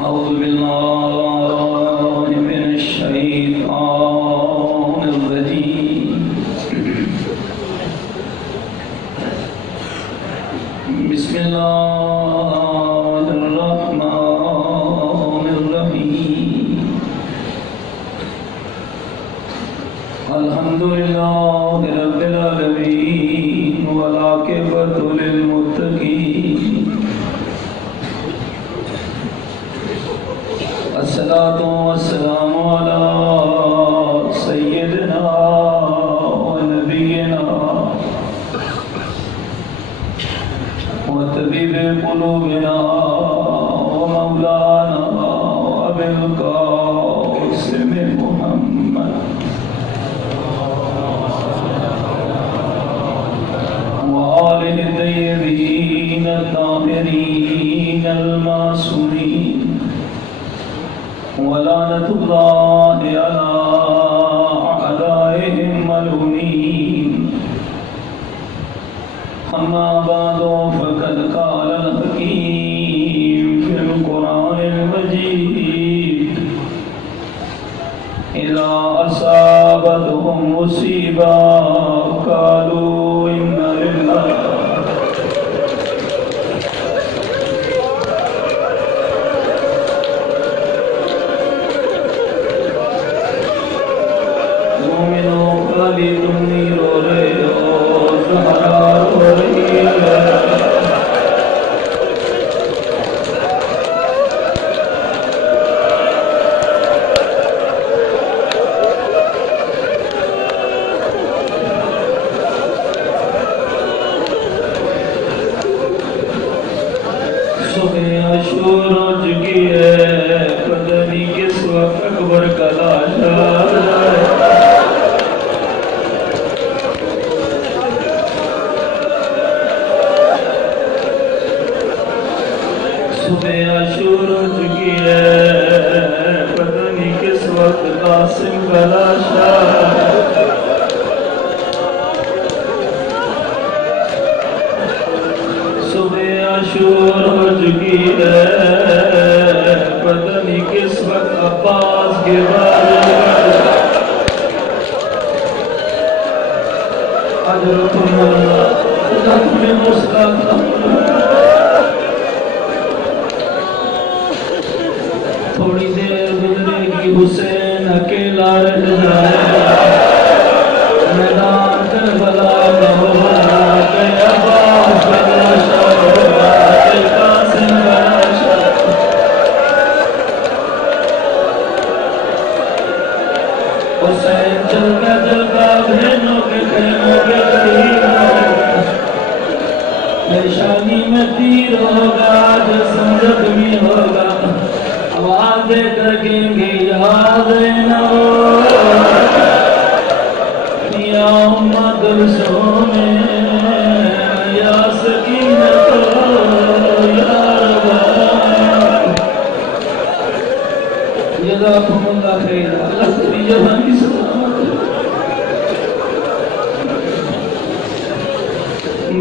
أعوذ بالله من الشيطان الرجيم بسم الله الرحمن الرحيم الحمد لله رب العالمين والعاقبة للمتقين الصلاة والسلام على سيدنا ونبينا وطبيب قلوبنا ومولانا أبي القاسم محمد وآله الطيبين الطاهرين المعصومين ولعنة الله على أعدائهم ملعونين أما بعد فقد قال الحكيم في القرآن المجيد إذا أصابتهم مصيبة قالوا إنا لله تم نہیں رو رہے ہو زہرا رو رہی ہے صبح عاشور ہو چکی ہے پتہ نہیں کس وقت اکبر کا لاش آ جائے عاشور ہو چکی ہے پتہ نہیں کس وقت قاسم کا لاش صبح عاشور ہو چکی ہے پتہ نہیں کس وقت عباس کے بعد اجرکم اللہ خدا تمہیں مسکراتا تھوڑی دیر گزرے گی حسین اکیلا رہ جائے میدان کربلا کا ہوگا کہ عباس کا لاشا ہوگا کہ قاسم کا لاشا حسین چلتا چلتا بہنوں کے خیموں کے قریب نشانی میں تیر ہوگا جسم زخمی ہوگا آوازیں کر کہیں گے یا زینب یا ام کلثوم یا سکینہ یا رباب جزاکم اللہ خیر اللہ تیری جوانی سلامت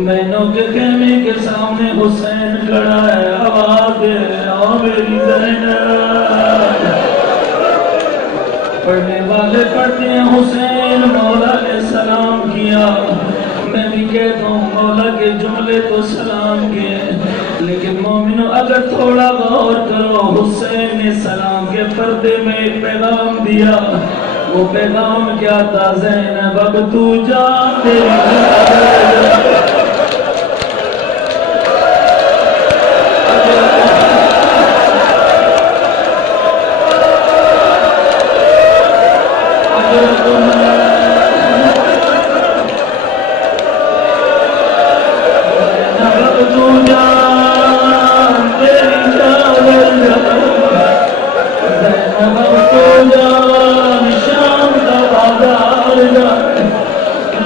بہنوں کے خیمے کے سامنے حسین کھڑا ہے آواز دے آؤ میری زینب پڑھنے والے پڑھتے ہیں حسین مولا نے سلام کیا میں بھی کہتا ہوں مولا کے جملے تو سلام کے لیکن مومنو اگر تھوڑا غور کرو حسین نے سلام کے پردے میں ایک پیغام دیا وہ پیغام کیا تھا زینب اب تو جا تیری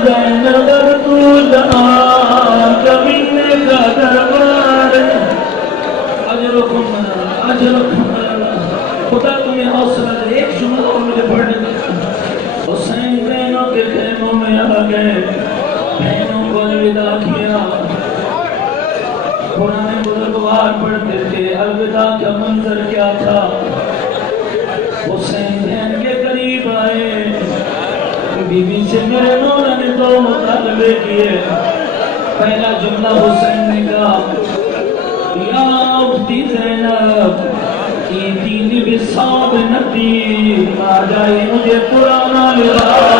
زینب تو جا استغفار پڑھتے تھے الوداع کا منظر کیا تھا حسین بہن کے قریب آئے بی بی سے میرے مولا نے دو مطالبے کیے پہلا جملہ حسین نے کہا یا اختی زینب ایدینی بصاب نبی آ جائے مجھے پرانا لباس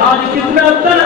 آج کتنا